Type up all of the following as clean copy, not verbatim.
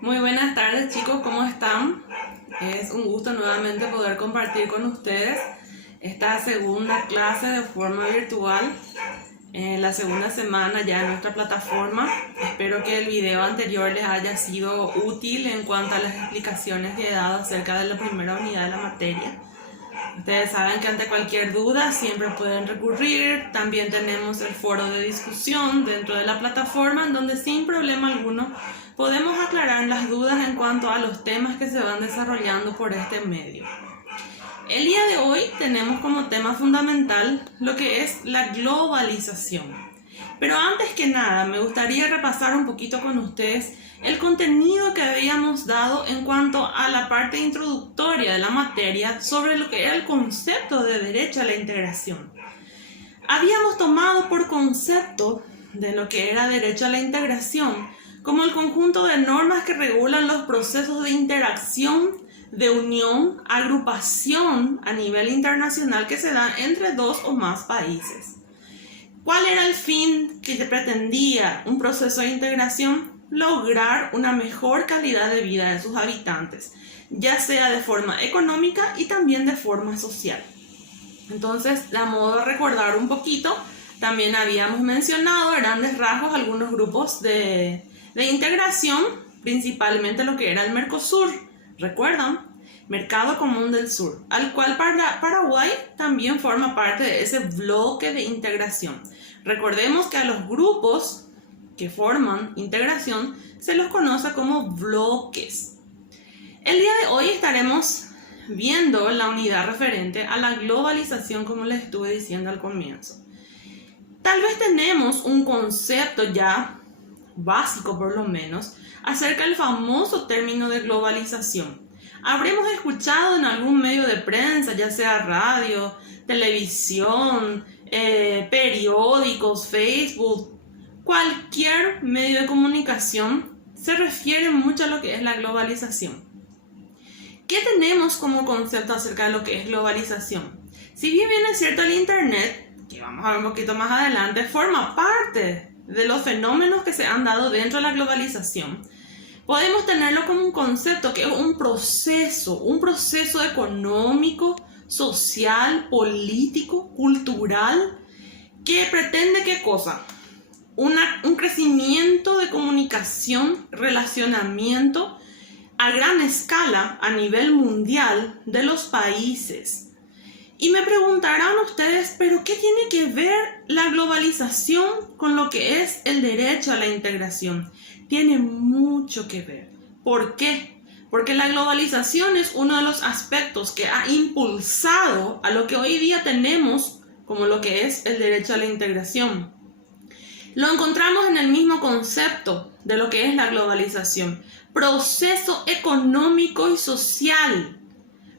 Muy buenas tardes, chicos, ¿cómo están? Es un gusto nuevamente poder compartir con ustedes esta segunda clase de forma virtual, la segunda semana ya en nuestra plataforma. Espero que el video anterior les haya sido útil en cuanto a las explicaciones que he dado acerca de la primera unidad de la materia. Ustedes saben que ante cualquier duda siempre pueden recurrir. También tenemos el foro de discusión dentro de la plataforma, en donde sin problema alguno podemos aclarar las dudas en cuanto a los temas que se van desarrollando por este medio. El día de hoy tenemos como tema fundamental lo que es la globalización. Pero antes que nada, me gustaría repasar un poquito con ustedes el contenido que habíamos dado en cuanto a la parte introductoria de la materia sobre lo que era el concepto de derecho a la integración. Habíamos tomado por concepto de lo que era derecho a la integración como el conjunto de normas que regulan los procesos de interacción, de unión, agrupación a nivel internacional que se dan entre dos o más países. ¿Cuál era el fin que pretendía un proceso de integración? Lograr una mejor calidad de vida de sus habitantes, ya sea de forma económica y también de forma social. Entonces, a modo de recordar un poquito, también habíamos mencionado a grandes rasgos algunos grupos de integración, principalmente lo que era el Mercosur, ¿recuerdan? Mercado Común del Sur, al cual Paraguay también forma parte de ese bloque de integración. Recordemos que a los grupos que forman integración se los conoce como bloques. El día de hoy estaremos viendo la unidad referente a la globalización, como les estuve diciendo al comienzo. Tal vez tenemos un concepto ya básico, por lo menos, acerca del famoso término de globalización. Habremos escuchado en algún medio de prensa, ya sea radio, televisión, periódicos, Facebook, cualquier medio de comunicación se refiere mucho a lo que es la globalización. ¿Qué tenemos como concepto acerca de lo que es globalización? Si bien es cierto, el Internet, que vamos a ver un poquito más adelante, forma parte de los fenómenos que se han dado dentro de la globalización, podemos tenerlo como un concepto que es un proceso económico, social, político, cultural, que pretende ¿qué cosa? Un crecimiento de comunicación, relacionamiento a gran escala a nivel mundial de los países. Y me preguntarán ustedes, ¿pero qué tiene que ver la globalización con lo que es el derecho a la integración? Tiene mucho que ver. ¿Por qué? Porque la globalización es uno de los aspectos que ha impulsado a lo que hoy día tenemos como lo que es el derecho a la integración. Lo encontramos en el mismo concepto de lo que es la globalización. Proceso económico y social.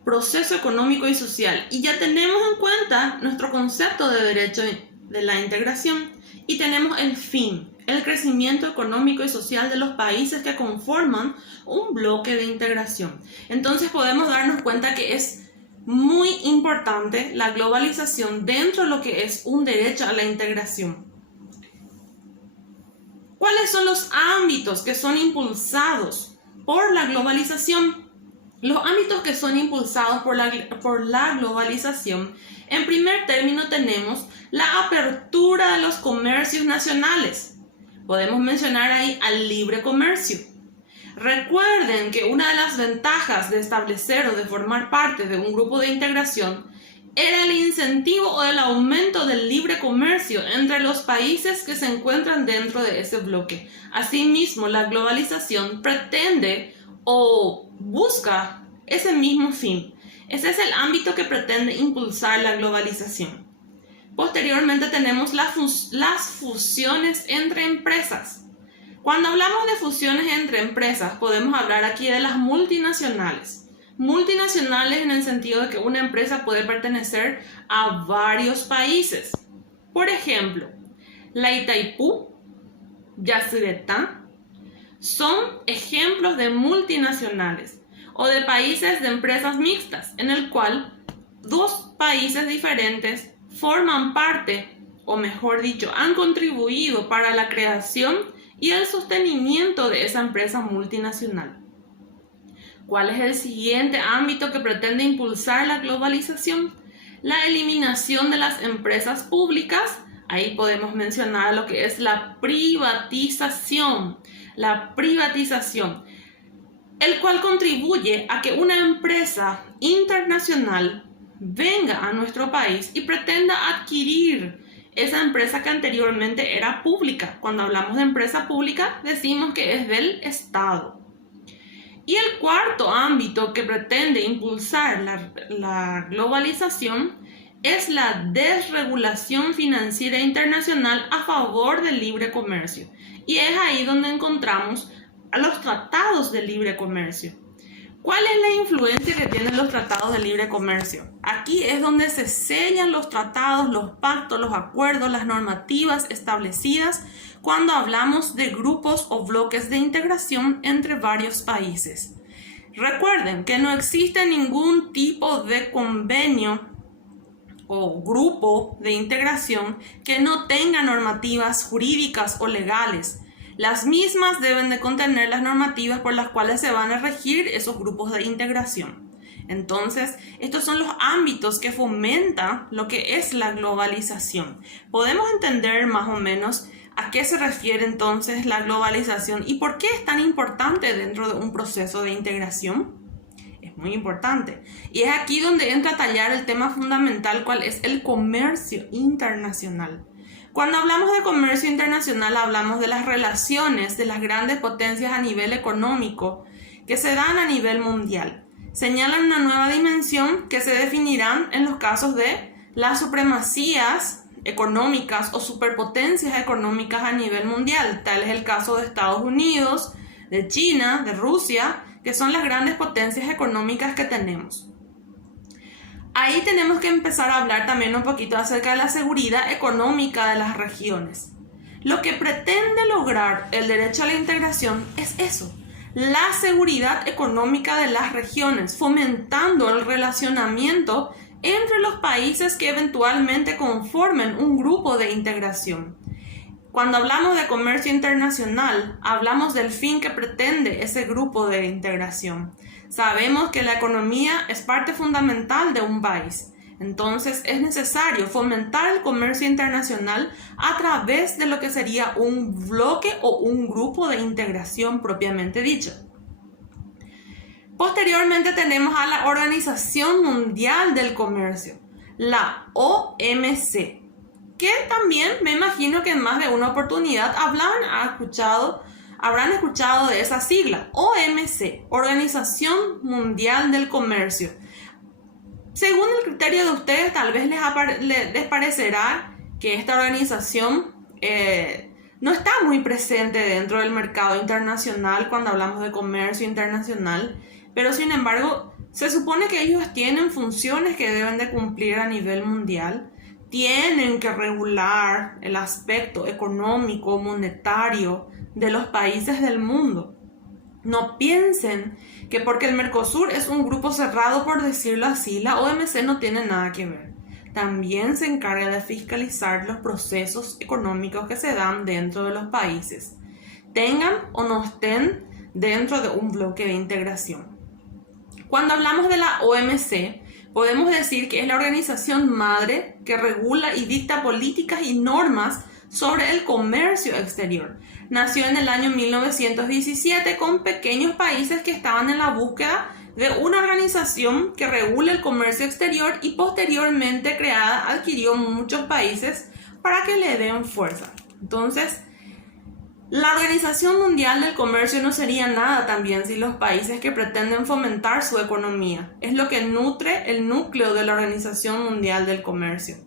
Proceso económico y social. Y ya tenemos en cuenta nuestro concepto de derecho de la integración y tenemos el fin, el crecimiento económico y social de los países que conforman un bloque de integración. Entonces podemos darnos cuenta que es muy importante la globalización dentro de lo que es un derecho a la integración. ¿Cuáles son los ámbitos que son impulsados por la globalización? Los ámbitos que son impulsados por la globalización, en primer término tenemos la apertura de los comercios nacionales. Podemos mencionar ahí al libre comercio. Recuerden que una de las ventajas de establecer o de formar parte de un grupo de integración era el incentivo o el aumento del libre comercio entre los países que se encuentran dentro de ese bloque. Asimismo, la globalización pretende o busca ese mismo fin. Ese es el ámbito que pretende impulsar la globalización. Posteriormente tenemos las fusiones entre empresas. Cuando hablamos de fusiones entre empresas, podemos hablar aquí de las multinacionales. Multinacionales en el sentido de que una empresa puede pertenecer a varios países. Por ejemplo, la Itaipú, Yacyretá, son ejemplos de multinacionales o de países de empresas mixtas, en el cual dos países diferentes forman parte, o mejor dicho, han contribuido para la creación y el sostenimiento de esa empresa multinacional. ¿Cuál es el siguiente ámbito que pretende impulsar la globalización? La eliminación de las empresas públicas. Ahí podemos mencionar lo que es la privatización. La privatización, el cual contribuye a que una empresa internacional venga a nuestro país y pretenda adquirir esa empresa que anteriormente era pública. Cuando hablamos de empresa pública, decimos que es del Estado. Y el cuarto ámbito que pretende impulsar la globalización es la desregulación financiera internacional a favor del libre comercio. Y es ahí donde encontramos a los tratados de libre comercio. ¿Cuál es la influencia que tienen los tratados de libre comercio? Aquí es donde se sellan los tratados, los pactos, los acuerdos, las normativas establecidas cuando hablamos de grupos o bloques de integración entre varios países. Recuerden que no existe ningún tipo de convenio o grupo de integración que no tenga normativas jurídicas o legales. Las mismas deben de contener las normativas por las cuales se van a regir esos grupos de integración. Entonces, estos son los ámbitos que fomentan lo que es la globalización. Podemos entender más o menos a qué se refiere entonces la globalización y por qué es tan importante dentro de un proceso de integración. Es muy importante. Y es aquí donde entra a tallar el tema fundamental, cuál es el comercio internacional. Cuando hablamos de comercio internacional, hablamos de las relaciones de las grandes potencias a nivel económico que se dan a nivel mundial. Señalan una nueva dimensión que se definirán en los casos de las supremacías económicas o superpotencias económicas a nivel mundial. Tal es el caso de Estados Unidos, de China, de Rusia, que son las grandes potencias económicas que tenemos. Ahí tenemos que empezar a hablar también un poquito acerca de la seguridad económica de las regiones. Lo que pretende lograr el derecho a la integración es eso, la seguridad económica de las regiones, fomentando el relacionamiento entre los países que eventualmente conformen un grupo de integración. Cuando hablamos de comercio internacional, hablamos del fin que pretende ese grupo de integración. Sabemos que la economía es parte fundamental de un país. Entonces es necesario fomentar el comercio internacional a través de lo que sería un bloque o un grupo de integración propiamente dicho. Posteriormente tenemos a la Organización Mundial del Comercio, la OMC, que también me imagino que en más de una oportunidad habrán escuchado de esa sigla, OMC, Organización Mundial del Comercio. Según el criterio de ustedes, tal vez les parecerá que esta organización no está muy presente dentro del mercado internacional cuando hablamos de comercio internacional, pero sin embargo, se supone que ellos tienen funciones que deben de cumplir a nivel mundial. Tienen que regular el aspecto económico, monetario de los países del mundo. No piensen que porque el Mercosur es un grupo cerrado, por decirlo así, la OMC no tiene nada que ver. También se encarga de fiscalizar los procesos económicos que se dan dentro de los países, tengan o no estén dentro de un bloque de integración. Cuando hablamos de la OMC, podemos decir que es la organización madre que regula y dicta políticas y normas sobre el comercio exterior. Nació en el año 1917 con pequeños países que estaban en la búsqueda de una organización que regule el comercio exterior y posteriormente creada adquirió muchos países para que le den fuerza. Entonces, la Organización Mundial del Comercio no sería nada también sin los países que pretenden fomentar su economía. Es lo que nutre el núcleo de la Organización Mundial del Comercio.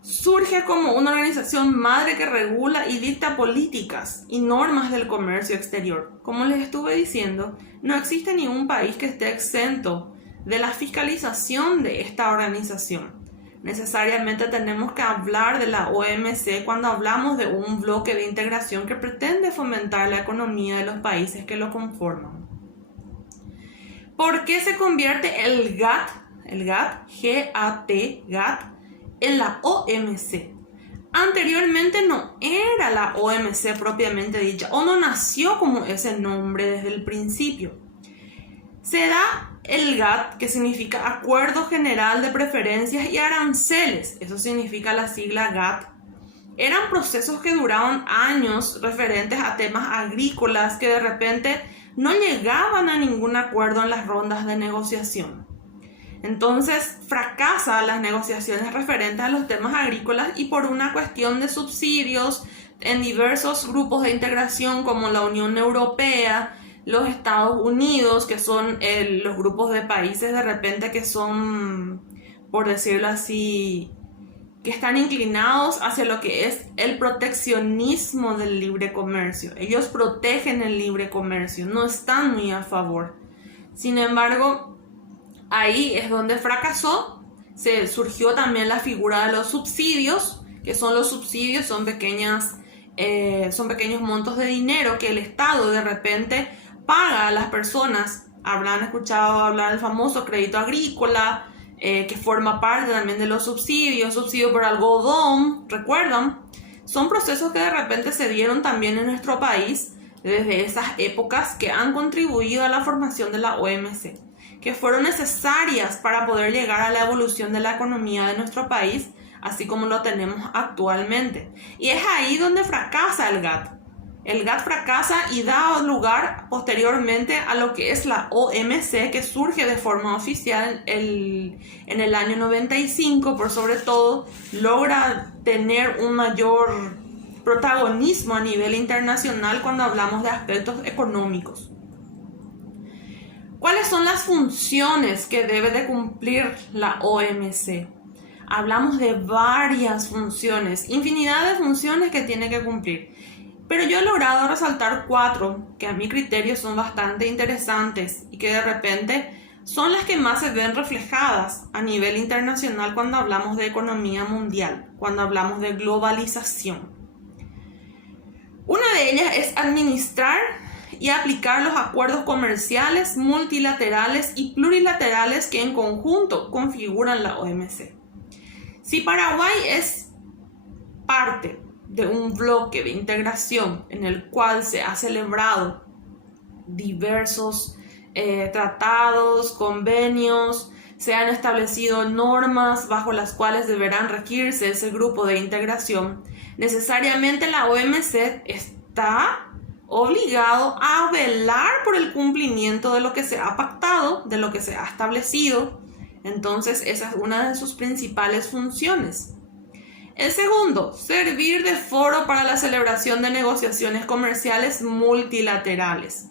Surge como una organización madre que regula y dicta políticas y normas del comercio exterior. Como les estuve diciendo, no existe ningún país que esté exento de la fiscalización de esta organización. Necesariamente tenemos que hablar de la OMC cuando hablamos de un bloque de integración que pretende fomentar la economía de los países que lo conforman. ¿Por qué se convierte el GATT, G-A-T, GATT, en la OMC? Anteriormente no era la OMC propiamente dicha, o no nació como ese nombre desde el principio. Se da el GATT, que significa Acuerdo General de Preferencias y Aranceles, eso significa la sigla GATT. Eran procesos que duraban años referentes a temas agrícolas que de repente no llegaban a ningún acuerdo en las rondas de negociación. Entonces fracasan las negociaciones referentes a los temas agrícolas y por una cuestión de subsidios en diversos grupos de integración como la Unión Europea, los Estados Unidos, que son los grupos de países de repente que son, por decirlo así, que están inclinados hacia lo que es el proteccionismo del libre comercio. Ellos protegen el libre comercio, no están muy a favor. Sin embargo, ahí es donde fracasó. Se surgió también la figura de los subsidios, que son los subsidios, son pequeños montos de dinero que el Estado de repente paga a las personas. Habrán escuchado hablar del famoso crédito agrícola, que forma parte también de los subsidios, subsidio por algodón, ¿recuerdan? Son procesos que de repente se dieron también en nuestro país desde esas épocas que han contribuido a la formación de la OMC, que fueron necesarias para poder llegar a la evolución de la economía de nuestro país, así como lo tenemos actualmente. Y es ahí donde fracasa el GATT. El GATT fracasa y da lugar posteriormente a lo que es la OMC, que surge de forma oficial en el año 95, por sobre todo logra tener un mayor protagonismo a nivel internacional cuando hablamos de aspectos económicos. ¿Cuáles son las funciones que debe de cumplir la OMC? Hablamos de varias funciones, infinidad de funciones que tiene que cumplir. Pero yo he logrado resaltar 4 que a mi criterio son bastante interesantes y que de repente son las que más se ven reflejadas a nivel internacional cuando hablamos de economía mundial, cuando hablamos de globalización. Una de ellas es administrar y aplicar los acuerdos comerciales, multilaterales y plurilaterales que en conjunto configuran la OMC. Si Paraguay es parte de un bloque de integración en el cual se ha celebrado diversos tratados, convenios, se han establecido normas bajo las cuales deberán regirse ese grupo de integración, necesariamente la OMC está obligado a velar por el cumplimiento de lo que se ha pactado, de lo que se ha establecido. Entonces, esa es una de sus principales funciones. El segundo, servir de foro para la celebración de negociaciones comerciales multilaterales.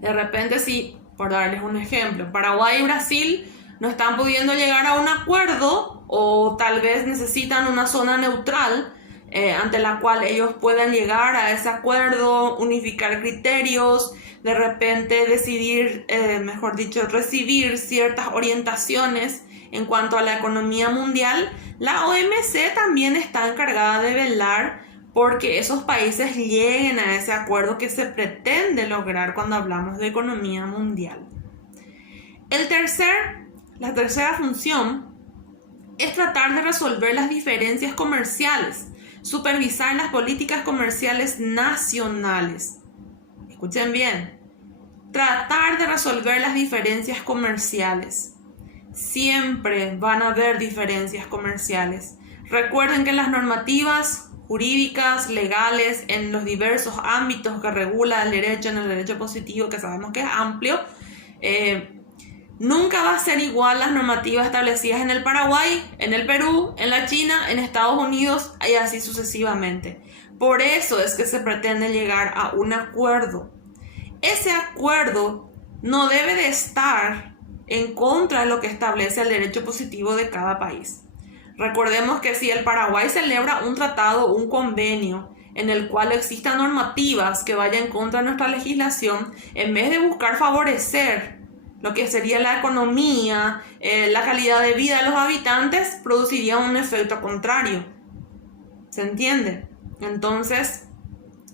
De repente, si, por darles un ejemplo, Paraguay y Brasil no están pudiendo llegar a un acuerdo o tal vez necesitan una zona neutral ante la cual ellos puedan llegar a ese acuerdo, unificar criterios, de repente decidir, recibir ciertas orientaciones en cuanto a la economía mundial. La OMC también está encargada de velar porque esos países lleguen a ese acuerdo que se pretende lograr cuando hablamos de economía mundial. La tercera función es tratar de resolver las diferencias comerciales, supervisar las políticas comerciales nacionales. Escuchen bien, tratar de resolver las diferencias comerciales. Siempre van a haber diferencias comerciales. Recuerden que las normativas jurídicas, legales, en los diversos ámbitos que regula el derecho, en el derecho positivo, que sabemos que es amplio, nunca va a ser igual las normativas establecidas en el Paraguay, en el Perú, en la China, en Estados Unidos y así sucesivamente. Por eso es que se pretende llegar a un acuerdo. Ese acuerdo no debe de estar en contra de lo que establece el derecho positivo de cada país. Recordemos que si el Paraguay celebra un tratado, un convenio, en el cual existan normativas que vayan en contra de nuestra legislación, en vez de buscar favorecer lo que sería la economía, la calidad de vida de los habitantes, produciría un efecto contrario. ¿Se entiende? Entonces,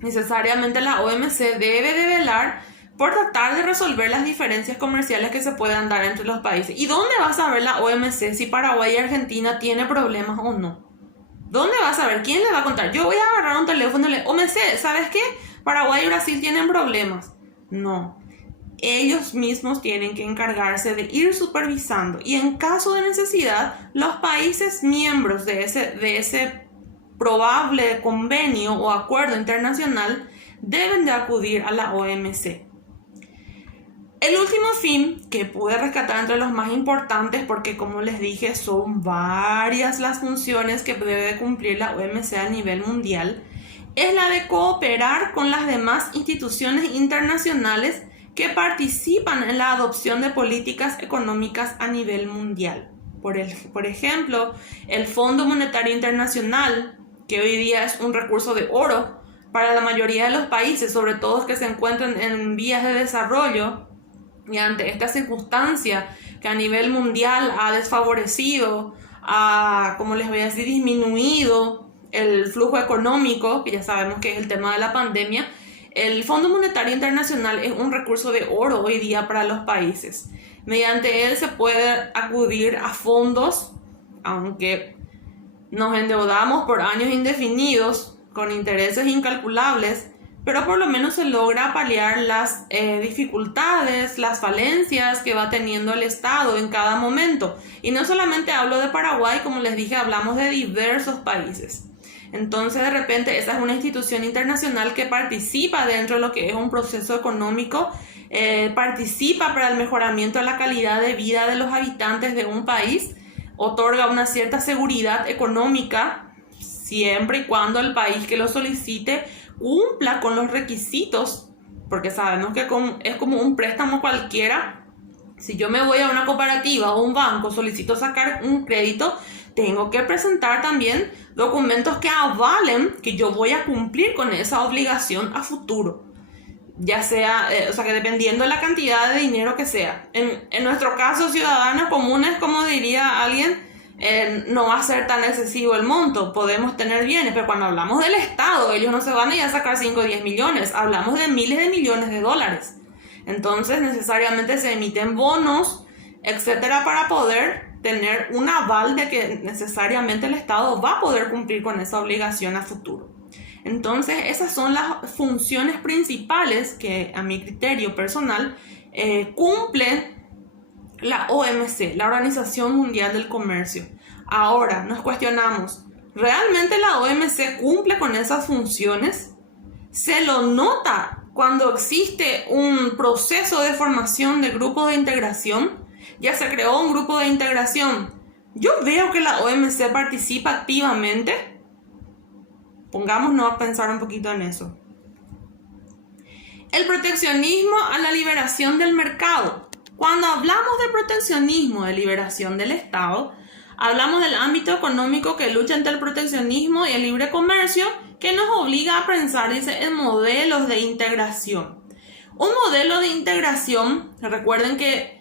necesariamente la OMC debe de velar por tratar de resolver las diferencias comerciales que se puedan dar entre los países. ¿Y dónde va a saber la OMC si Paraguay y Argentina tienen problemas o no? ¿Dónde vas a ver? ¿Quién le va a contar? Yo voy a agarrar un teléfono y le... OMC, ¿sabes qué? Paraguay y Brasil tienen problemas. No. Ellos mismos tienen que encargarse de ir supervisando. Y en caso de necesidad, los países miembros de ese probable convenio o acuerdo internacional deben de acudir a la OMC. El último fin que pude rescatar entre los más importantes, porque como les dije son varias las funciones que debe de cumplir la OMC a nivel mundial, es la de cooperar con las demás instituciones internacionales que participan en la adopción de políticas económicas a nivel mundial. Por ejemplo, el Fondo Monetario Internacional, que hoy día es un recurso de oro para la mayoría de los países, sobre todo los que se encuentran en vías de desarrollo, y ante esta circunstancia que a nivel mundial ha desfavorecido, como les voy a decir, disminuido el flujo económico, que ya sabemos que es el tema de la pandemia, el Fondo Monetario Internacional es un recurso de oro hoy día para los países. Mediante él se puede acudir a fondos, aunque nos endeudamos por años indefinidos, con intereses incalculables, pero por lo menos se logra paliar las dificultades, las falencias que va teniendo el Estado en cada momento. Y no solamente hablo de Paraguay, como les dije, hablamos de diversos países. Entonces, de repente, esa es una institución internacional que participa dentro de lo que es un proceso económico, participa para el mejoramiento de la calidad de vida de los habitantes de un país, otorga una cierta seguridad económica, siempre y cuando el país que lo solicite cumpla con los requisitos, porque sabemos que es como un préstamo cualquiera. Si yo me voy a una cooperativa o un banco, solicito sacar un crédito, tengo que presentar también documentos que avalen que yo voy a cumplir con esa obligación a futuro. Ya sea, que dependiendo de la cantidad de dinero que sea. En nuestro caso, ciudadanos comunes, como diría alguien, no va a ser tan excesivo el monto, podemos tener bienes, pero cuando hablamos del Estado, ellos no se van a ir a sacar 5 o 10 millones, hablamos de miles de millones de dólares. Entonces necesariamente se emiten bonos, etcétera, para poder tener un aval de que necesariamente el Estado va a poder cumplir con esa obligación a futuro. Entonces esas son las funciones principales que a mi criterio personal cumple la OMC, la Organización Mundial del Comercio. Ahora nos cuestionamos, ¿realmente la OMC cumple con esas funciones? Se lo nota cuando existe un proceso de formación de grupos de integración. Ya se creó un grupo de integración. Yo veo que la OMC participa activamente. Pongámonos a pensar un poquito en eso. El proteccionismo a la liberación del mercado. Cuando hablamos de proteccionismo, de liberación del Estado, hablamos del ámbito económico que lucha entre el proteccionismo y el libre comercio, que nos obliga a pensar, en modelos de integración. Un modelo de integración, recuerden que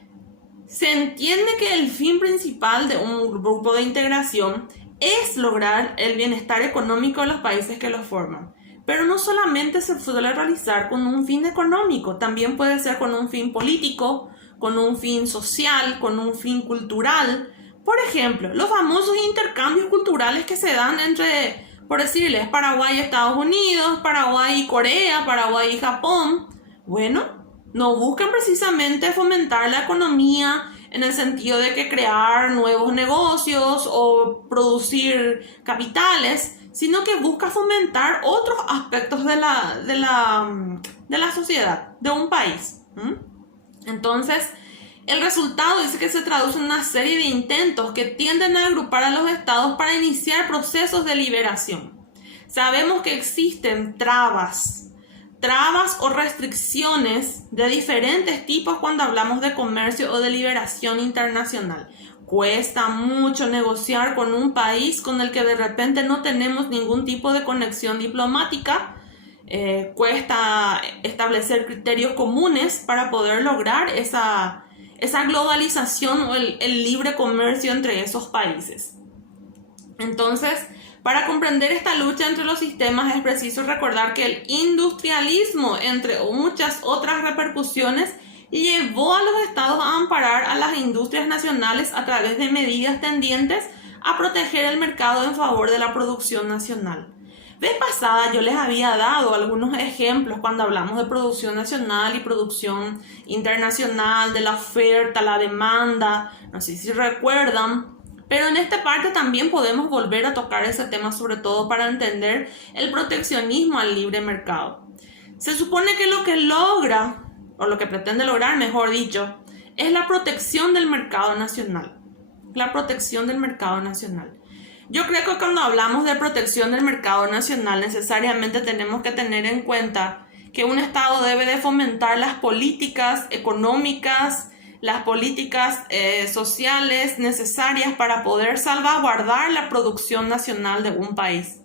se entiende que el fin principal de un grupo de integración es lograr el bienestar económico de los países que lo forman. Pero no solamente se suele realizar con un fin económico, también puede ser con un fin político, con un fin social, con un fin cultural. Por ejemplo, los famosos intercambios culturales que se dan entre, por decirles, Paraguay y Estados Unidos, Paraguay y Corea, Paraguay y Japón. Bueno, no buscan precisamente fomentar la economía en el sentido de que crear nuevos negocios o producir capitales, sino que busca fomentar otros aspectos de la sociedad, de un país. Entonces, el resultado dice que se traduce en una serie de intentos que tienden a agrupar a los estados para iniciar procesos de liberación. Sabemos que existen trabas o restricciones de diferentes tipos cuando hablamos de comercio o de liberación internacional. Cuesta mucho negociar con un país con el que de repente no tenemos ningún tipo de conexión diplomática. Cuesta establecer criterios comunes para poder lograr esa globalización o el libre comercio entre esos países. Entonces, para comprender esta lucha entre los sistemas es preciso recordar que el industrialismo, entre muchas otras repercusiones, llevó a los estados a amparar a las industrias nacionales a través de medidas tendientes a proteger el mercado en favor de la producción nacional. Vez pasada yo les había dado algunos ejemplos cuando hablamos de producción nacional y producción internacional, de la oferta, la demanda, no sé si recuerdan, pero en esta parte también podemos volver a tocar ese tema, sobre todo para entender el proteccionismo al libre mercado. Se supone que lo que logra, o lo que pretende lograr, mejor dicho, es la protección del mercado nacional. La protección del mercado nacional. Yo creo que cuando hablamos de protección del mercado nacional, necesariamente tenemos que tener en cuenta que un Estado debe de fomentar las políticas económicas, las políticas sociales necesarias para poder salvaguardar la producción nacional de un país.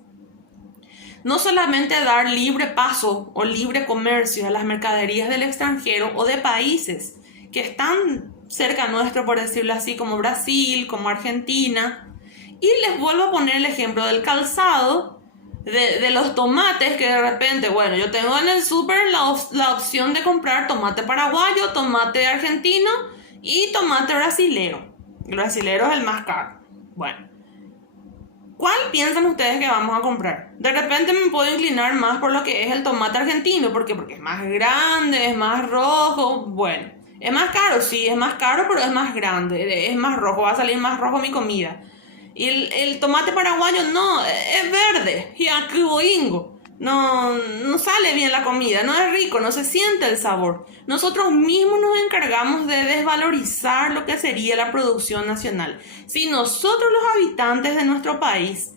No solamente dar libre paso o libre comercio a las mercaderías del extranjero o de países que están cerca nuestro, por decirlo así, como Brasil, como Argentina. Y les vuelvo a poner el ejemplo del calzado, de los tomates, que de repente, bueno, yo tengo en el súper la opción de comprar tomate paraguayo, tomate argentino y tomate brasilero. El brasilero es el más caro. Bueno, ¿cuál piensan ustedes que vamos a comprar? De repente me puedo inclinar más por lo que es el tomate argentino. ¿Por qué? Porque es más grande, es más rojo. Bueno, es más caro, sí, es más caro, pero es más grande, es más rojo, va a salir más rojo mi comida. Y el tomate paraguayo no, es verde, y no sale bien la comida, no es rico, no se siente el sabor. Nosotros mismos nos encargamos de desvalorizar lo que sería la producción nacional. Si nosotros, los habitantes de nuestro país,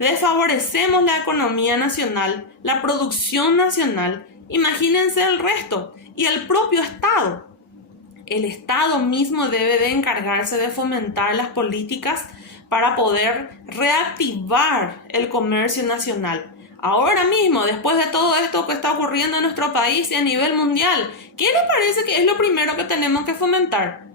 desfavorecemos la economía nacional, la producción nacional, imagínense el resto y el propio Estado. El Estado mismo debe de encargarse de fomentar las políticas para poder reactivar el comercio nacional. Ahora mismo, después de todo esto que está ocurriendo en nuestro país y a nivel mundial, ¿qué les parece que es lo primero que tenemos que fomentar?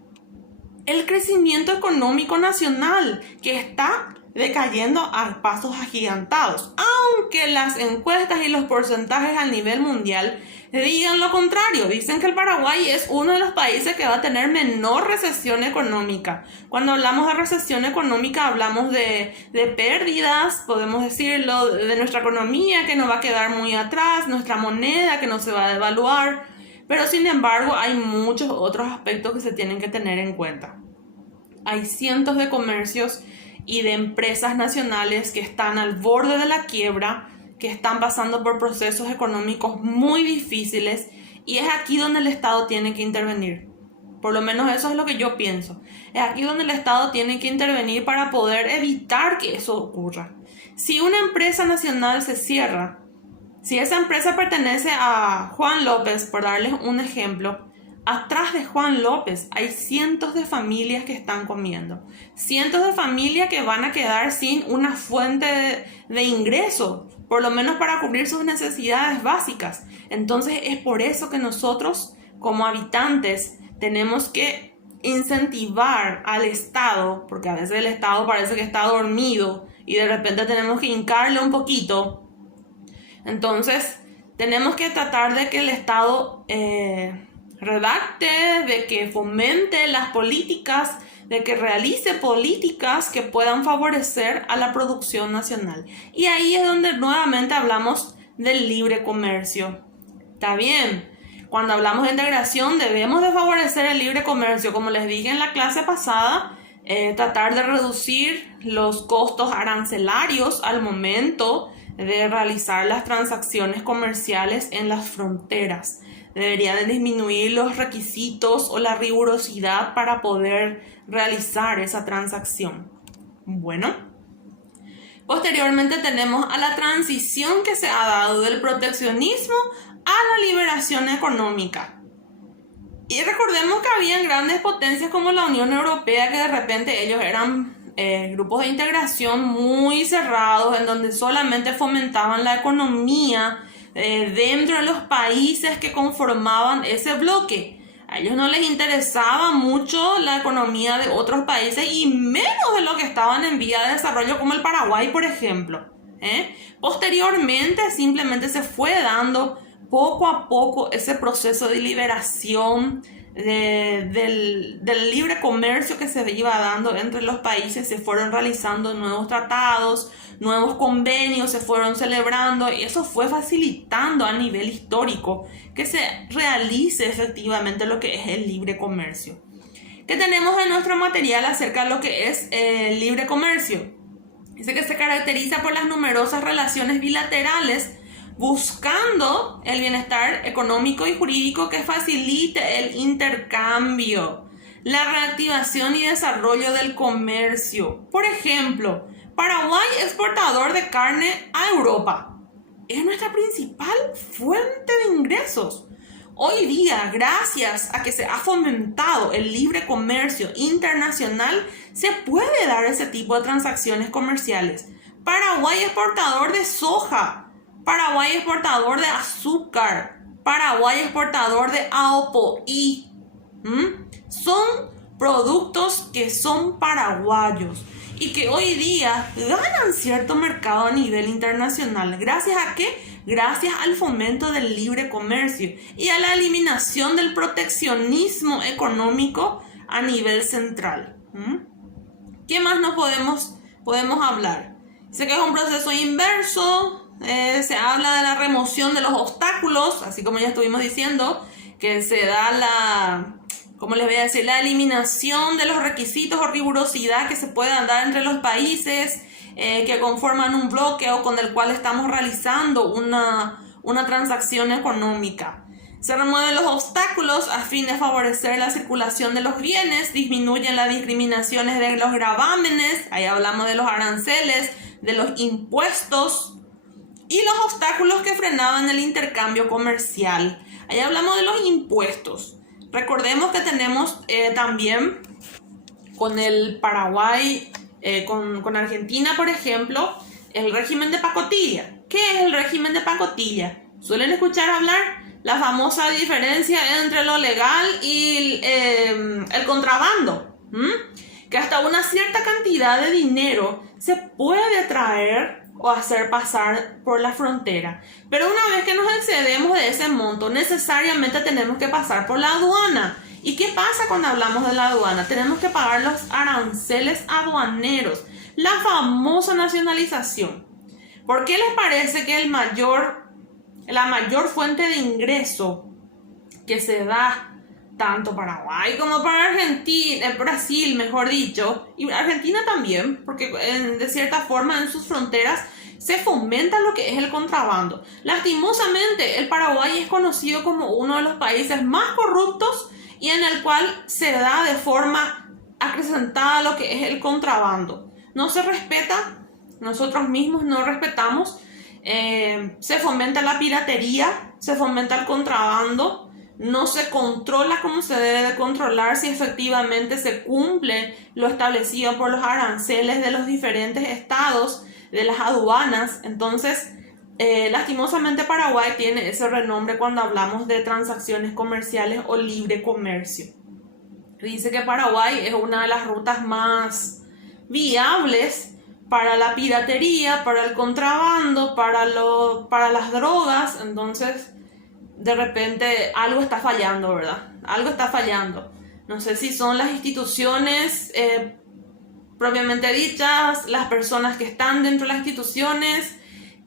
El crecimiento económico nacional, que está decayendo a pasos agigantados, aunque las encuestas y los porcentajes a nivel mundial digan lo contrario. Dicen que el Paraguay es uno de los países que va a tener menor recesión económica. Cuando hablamos de recesión económica hablamos de pérdidas, podemos decirlo, de nuestra economía que nos va a quedar muy atrás, nuestra moneda que no se va a devaluar, pero sin embargo hay muchos otros aspectos que se tienen que tener en cuenta. Hay cientos de comercios y de empresas nacionales que están al borde de la quiebra, que están pasando por procesos económicos muy difíciles, y es aquí donde el Estado tiene que intervenir. Por lo menos eso es lo que yo pienso. Es aquí donde el Estado tiene que intervenir para poder evitar que eso ocurra. Si una empresa nacional se cierra, si esa empresa pertenece a Juan López, por darles un ejemplo, atrás de Juan López hay cientos de familias que están comiendo, cientos de familias que van a quedar sin una fuente de ingreso, por lo menos para cubrir sus necesidades básicas. Entonces es por eso que nosotros, como habitantes, tenemos que incentivar al Estado, porque a veces el Estado parece que está dormido y de repente tenemos que hincarle un poquito. Entonces tenemos que tratar de que el Estado redacte, de que fomente las políticas, de que realice políticas que puedan favorecer a la producción nacional. Y ahí es donde nuevamente hablamos del libre comercio. Está bien, cuando hablamos de integración debemos de favorecer el libre comercio, como les dije en la clase pasada, tratar de reducir los costos arancelarios al momento de realizar las transacciones comerciales en las fronteras. Debería de disminuir los requisitos o la rigurosidad para poder realizar esa transacción. Bueno, posteriormente tenemos a la transición que se ha dado del proteccionismo a la liberación económica. Y recordemos que habían grandes potencias como la Unión Europea, que de repente ellos eran grupos de integración muy cerrados, en donde solamente fomentaban la economía dentro de los países que conformaban ese bloque. A ellos no les interesaba mucho la economía de otros países, y menos de los que estaban en vía de desarrollo, como el Paraguay, por ejemplo. Posteriormente simplemente se fue dando poco a poco ese proceso de liberación del libre comercio que se iba dando entre los países, se fueron realizando nuevos tratados, nuevos convenios se fueron celebrando, y eso fue facilitando a nivel histórico que se realice efectivamente lo que es el libre comercio. ¿Qué tenemos en nuestro material acerca de lo que es el libre comercio? Dice que se caracteriza por las numerosas relaciones bilaterales buscando el bienestar económico y jurídico que facilite el intercambio, la reactivación y desarrollo del comercio. Por ejemplo, Paraguay, exportador de carne a Europa, es nuestra principal fuente de ingresos. Hoy día, gracias a que se ha fomentado el libre comercio internacional, se puede dar ese tipo de transacciones comerciales. Paraguay, exportador de soja. Paraguay, exportador de azúcar. Paraguay, exportador de aopoí. Son productos que son paraguayos y que hoy día ganan cierto mercado a nivel internacional. ¿Gracias a qué? Gracias al fomento del libre comercio y a la eliminación del proteccionismo económico a nivel central. ¿Qué más nos podemos hablar? Dice que es un proceso inverso. Se habla de la remoción de los obstáculos, así como ya estuvimos diciendo, que se da la eliminación de los requisitos o rigurosidad que se puedan dar entre los países que conforman un bloque o con el cual estamos realizando una transacción económica. Se remueven los obstáculos a fin de favorecer la circulación de los bienes, disminuyen las discriminaciones de los gravámenes, ahí hablamos de los aranceles, de los impuestos y los obstáculos que frenaban el intercambio comercial. Ahí hablamos de los impuestos. Recordemos que tenemos también con el Paraguay, con Argentina, por ejemplo, el régimen de pacotilla. ¿Qué es el régimen de pacotilla? ¿Suelen escuchar hablar? La famosa diferencia entre lo legal y el contrabando. Que hasta una cierta cantidad de dinero se puede traer o hacer pasar por la frontera. Pero una vez que nos excedemos de ese monto, necesariamente tenemos que pasar por la aduana. ¿Y qué pasa cuando hablamos de la aduana? Tenemos que pagar los aranceles aduaneros, la famosa nacionalización. ¿Por qué les parece que la mayor fuente de ingreso que se da tanto Paraguay como para Argentina, Brasil, mejor dicho, y Argentina también, porque de cierta forma en sus fronteras se fomenta lo que es el contrabando? Lastimosamente, el Paraguay es conocido como uno de los países más corruptos y en el cual se da de forma acrecentada lo que es el contrabando. No se respeta, nosotros mismos no respetamos, se fomenta la piratería, se fomenta el contrabando. No se controla como se debe de controlar si efectivamente se cumple lo establecido por los aranceles de los diferentes estados, de las aduanas. Entonces, lastimosamente Paraguay tiene ese renombre cuando hablamos de transacciones comerciales o libre comercio. Dice que Paraguay es una de las rutas más viables para la piratería, para el contrabando, para las drogas. Entonces, de repente algo está fallando, ¿verdad? Algo está fallando. No sé si son las instituciones propiamente dichas, las personas que están dentro de las instituciones,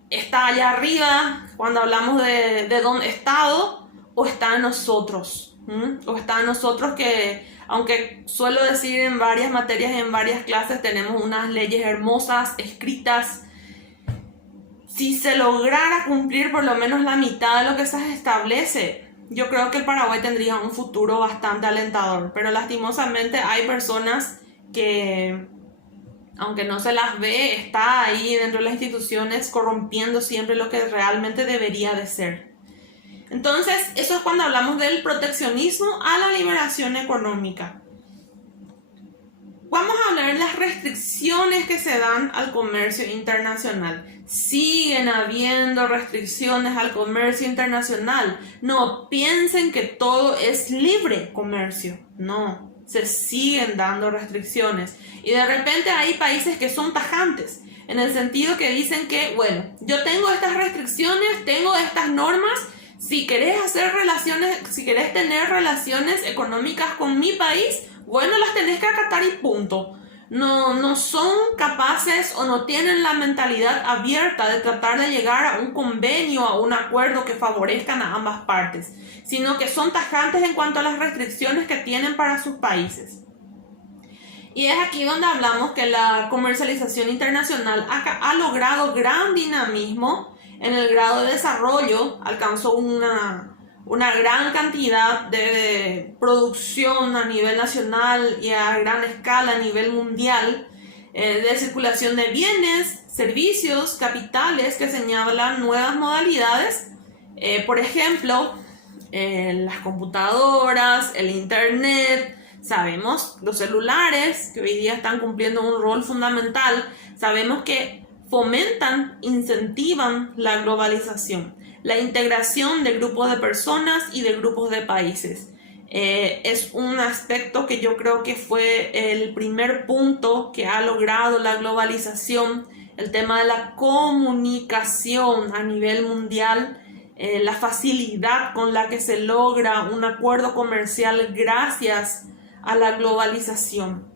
está allá arriba cuando hablamos de don Estado, o está en nosotros. O está en nosotros que, aunque suelo decir en varias materias, en varias clases, tenemos unas leyes hermosas, escritas. Si se lograra cumplir por lo menos la mitad de lo que se establece, yo creo que el Paraguay tendría un futuro bastante alentador. Pero lastimosamente hay personas que, aunque no se las ve, está ahí dentro de las instituciones corrompiendo siempre lo que realmente debería de ser. Entonces, eso es cuando hablamos del proteccionismo a la liberación económica. Vamos a hablar de las restricciones que se dan al comercio internacional. Siguen habiendo restricciones al comercio internacional. No piensen que todo es libre comercio. No, se siguen dando restricciones. Y de repente hay países que son tajantes, en el sentido que dicen que, bueno, yo tengo estas restricciones, tengo estas normas. Si querés tener relaciones económicas con mi país, bueno, las tenés que acatar y punto. No son capaces o no tienen la mentalidad abierta de tratar de llegar a un convenio, a un acuerdo que favorezcan a ambas partes, sino que son tajantes en cuanto a las restricciones que tienen para sus países. Y es aquí donde hablamos que la comercialización internacional ha logrado gran dinamismo en el grado de desarrollo, alcanzó una gran cantidad de producción a nivel nacional y a gran escala a nivel mundial, de circulación de bienes, servicios, capitales que señalan nuevas modalidades, por ejemplo, las computadoras, el internet. Sabemos los celulares, que hoy día están cumpliendo un rol fundamental, sabemos que fomentan, incentivan la globalización, la integración de grupos de personas y de grupos de países. Es un aspecto que yo creo que fue el primer punto que ha logrado la globalización, el tema de la comunicación a nivel mundial, la facilidad con la que se logra un acuerdo comercial gracias a la globalización.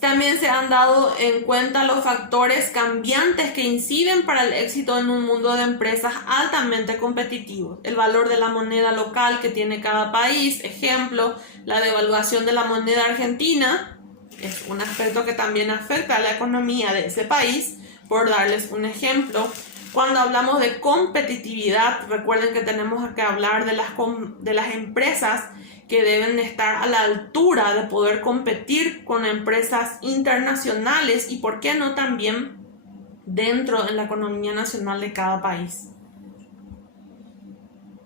También se han dado en cuenta los factores cambiantes que inciden para el éxito en un mundo de empresas altamente competitivos. El valor de la moneda local que tiene cada país, ejemplo, la devaluación de la moneda argentina, es un aspecto que también afecta a la economía de ese país, por darles un ejemplo. Cuando hablamos de competitividad, recuerden que tenemos que hablar de las empresas que deben estar a la altura de poder competir con empresas internacionales y, por qué no, también dentro de la economía nacional de cada país.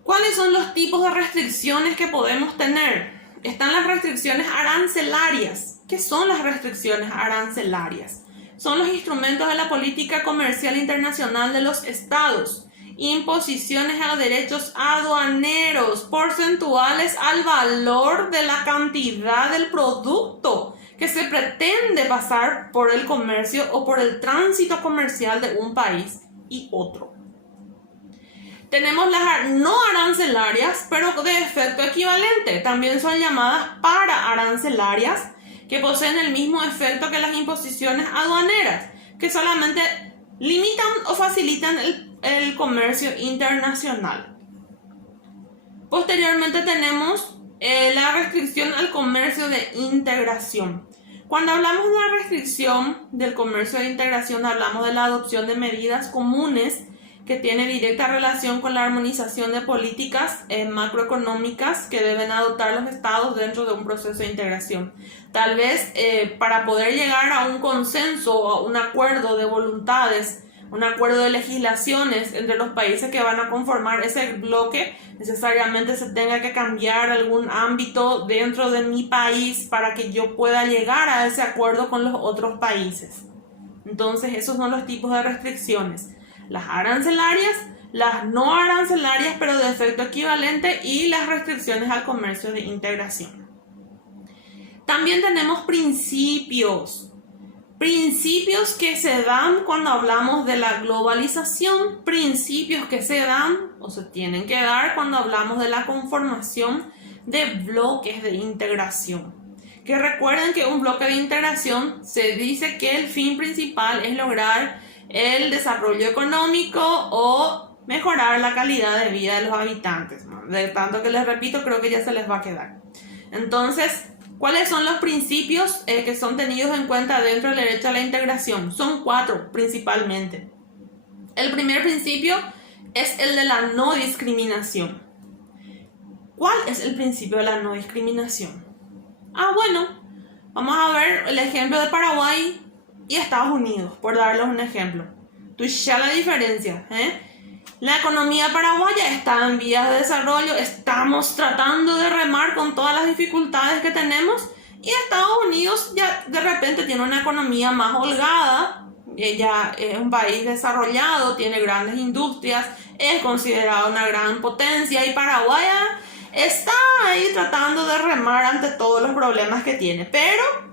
¿Cuáles son los tipos de restricciones que podemos tener? Están las restricciones arancelarias. ¿Qué son las restricciones arancelarias? Son los instrumentos de la política comercial internacional de los estados. Imposiciones a derechos aduaneros porcentuales al valor de la cantidad del producto que se pretende pasar por el comercio o por el tránsito comercial de un país y otro. Tenemos las no arancelarias, pero de efecto equivalente. También son llamadas pararancelarias, que poseen el mismo efecto que las imposiciones aduaneras, que solamente limitan o facilitan el comercio internacional. Posteriormente tenemos la restricción al comercio de integración. Cuando hablamos de la restricción del comercio de integración, hablamos de la adopción de medidas comunes que tiene directa relación con la armonización de políticas macroeconómicas que deben adoptar los estados dentro de un proceso de integración. Tal vez para poder llegar a un consenso o un acuerdo de voluntades, un acuerdo de legislaciones entre los países que van a conformar ese bloque, necesariamente se tenga que cambiar algún ámbito dentro de mi país para que yo pueda llegar a ese acuerdo con los otros países. Entonces, esos son los tipos de restricciones: las arancelarias, las no arancelarias pero de efecto equivalente, y las restricciones al comercio de integración. También tenemos principios que se dan cuando hablamos de la globalización, principios que se dan o se tienen que dar cuando hablamos de la conformación de bloques de integración. Que recuerden que un bloque de integración se dice que el fin principal es lograr el desarrollo económico o mejorar la calidad de vida de los habitantes. De tanto que les repito, creo que ya se les va a quedar. Entonces, ¿cuáles son los principios que son tenidos en cuenta dentro del derecho a la integración? Son 4 principalmente. El primer principio es el de la no discriminación. ¿Cuál es el principio de la no discriminación? Bueno, vamos a ver el ejemplo de Paraguay y Estados Unidos, por darles un ejemplo. Tú ya la diferencia, La economía paraguaya está en vías de desarrollo, estamos tratando de remar con todas las dificultades que tenemos, y Estados Unidos ya de repente tiene una economía más holgada, ya es un país desarrollado, tiene grandes industrias, es considerado una gran potencia, y Paraguay está ahí tratando de remar ante todos los problemas que tiene, pero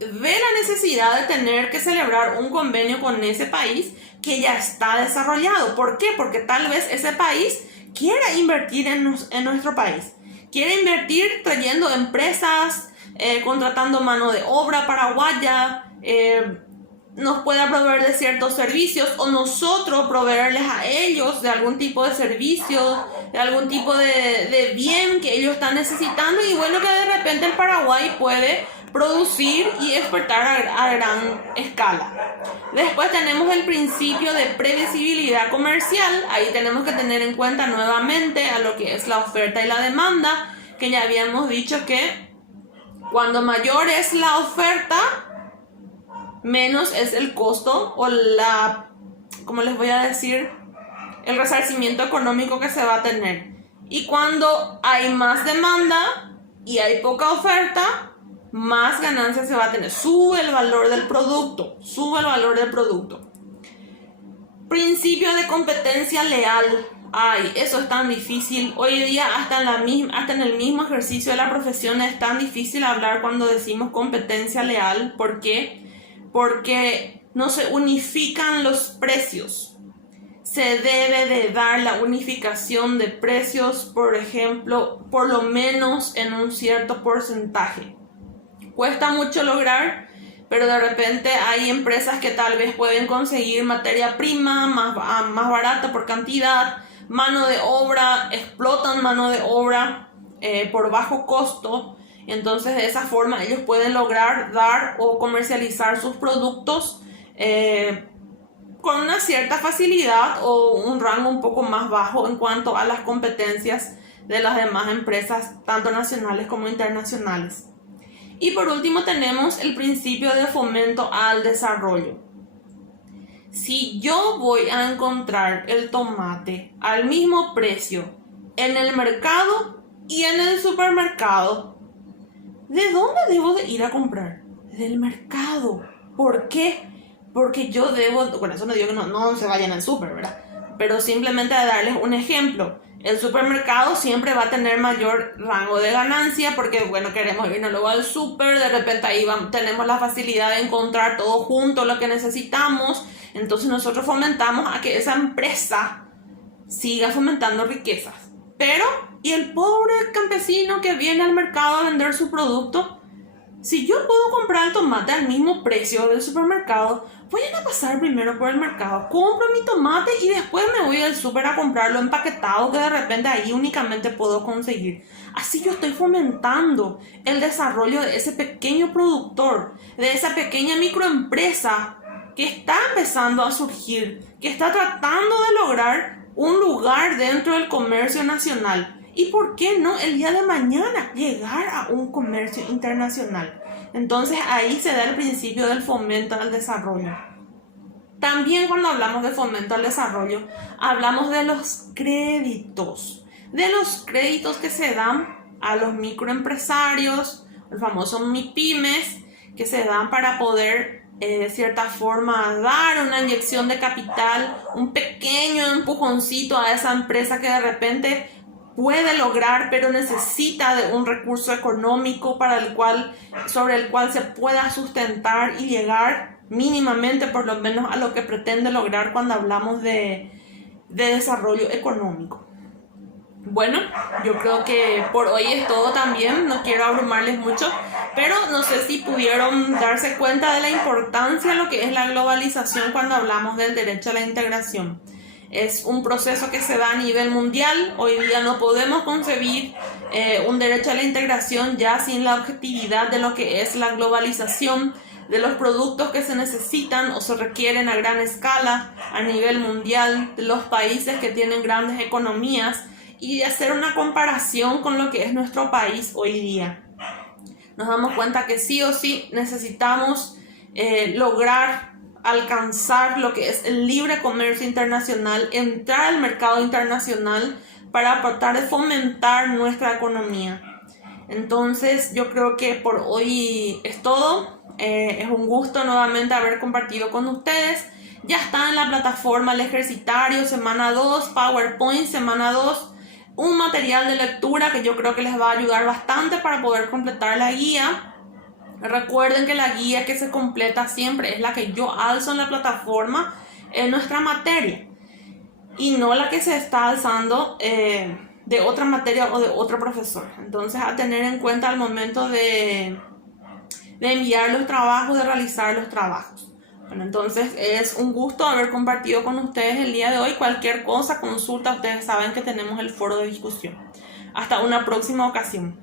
ve la necesidad de tener que celebrar un convenio con ese país que ya está desarrollado. ¿Por qué? Porque tal vez ese país quiera invertir en nuestro país. Quiere invertir trayendo empresas, contratando mano de obra paraguaya, nos pueda proveer de ciertos servicios o nosotros proveerles a ellos de algún tipo de servicio, de algún tipo de bien que ellos están necesitando, y bueno, que de repente el Paraguay puede producir y exportar a gran escala. Después tenemos el principio de previsibilidad comercial. Ahí tenemos que tener en cuenta nuevamente a lo que es la oferta y la demanda, que ya habíamos dicho que cuando mayor es la oferta, menos es el costo o ¿cómo les voy a decir? El resarcimiento económico que se va a tener. Y cuando hay más demanda y hay poca oferta, más ganancia se va a tener. Sube el valor del producto. Principio de competencia leal. Ay, eso es tan difícil. Hoy día hasta en el mismo ejercicio de la profesión es tan difícil hablar cuando decimos competencia leal. ¿Por qué? Porque no se unifican los precios. Se debe de dar la unificación de precios, por ejemplo, por lo menos en un cierto porcentaje. Cuesta mucho lograr, pero de repente hay empresas que tal vez pueden conseguir materia prima más barata por cantidad, mano de obra, explotan mano de obra por bajo costo. Entonces de esa forma ellos pueden lograr dar o comercializar sus productos con una cierta facilidad o un rango un poco más bajo en cuanto a las competencias de las demás empresas, tanto nacionales como internacionales. Y por último tenemos el principio de fomento al desarrollo. Si yo voy a encontrar el tomate al mismo precio en el mercado y en el supermercado, ¿de dónde debo de ir a comprar? Del mercado. ¿Por qué? Porque yo debo, bueno, eso no digo que no se vayan al súper, ¿verdad? Pero simplemente a darles un ejemplo. El supermercado siempre va a tener mayor rango de ganancia porque, bueno, queremos irnos luego al súper, de repente ahí tenemos la facilidad de encontrar todo junto, lo que necesitamos. Entonces nosotros fomentamos a que esa empresa siga fomentando riquezas. Pero, ¿y el pobre campesino que viene al mercado a vender su producto? Si yo puedo comprar el tomate al mismo precio del supermercado, voy a pasar primero por el mercado, compro mi tomate y después me voy al súper a comprarlo empaquetado, que de repente ahí únicamente puedo conseguir. Así yo estoy fomentando el desarrollo de ese pequeño productor, de esa pequeña microempresa que está empezando a surgir, que está tratando de lograr un lugar dentro del comercio nacional. ¿Y por qué no el día de mañana llegar a un comercio internacional? Entonces ahí se da el principio del fomento al desarrollo. También cuando hablamos de fomento al desarrollo, hablamos de los créditos que se dan a los microempresarios, el famoso MIPYMES, que se dan para poder de cierta forma dar una inyección de capital, un pequeño empujoncito a esa empresa que de repente puede lograr, pero necesita de un recurso económico sobre el cual se pueda sustentar y llegar mínimamente por lo menos a lo que pretende lograr cuando hablamos de desarrollo económico. Bueno, yo creo que por hoy es todo también, no quiero abrumarles mucho, pero no sé si pudieron darse cuenta de la importancia de lo que es la globalización cuando hablamos del derecho a la integración. Es un proceso que se da a nivel mundial. Hoy día no podemos concebir un derecho a la integración ya sin la objetividad de lo que es la globalización, de los productos que se necesitan o se requieren a gran escala a nivel mundial, de los países que tienen grandes economías, y de hacer una comparación con lo que es nuestro país hoy día. Nos damos cuenta que sí o sí necesitamos lograr alcanzar lo que es el libre comercio internacional, entrar al mercado internacional para tratar de fomentar nuestra economía. Entonces yo creo que por hoy es todo. Es un gusto nuevamente haber compartido con ustedes. Ya está en la plataforma El Ejercitario, semana 2, PowerPoint, semana 2. Un material de lectura que yo creo que les va a ayudar bastante para poder completar la guía. Recuerden que la guía que se completa siempre es la que yo alzo en la plataforma en nuestra materia y no la que se está alzando de otra materia o de otro profesor. Entonces, a tener en cuenta al momento de enviar los trabajos, de realizar los trabajos. Bueno, entonces es un gusto haber compartido con ustedes el día de hoy. Cualquier cosa, consulta, ustedes saben que tenemos el foro de discusión. Hasta una próxima ocasión.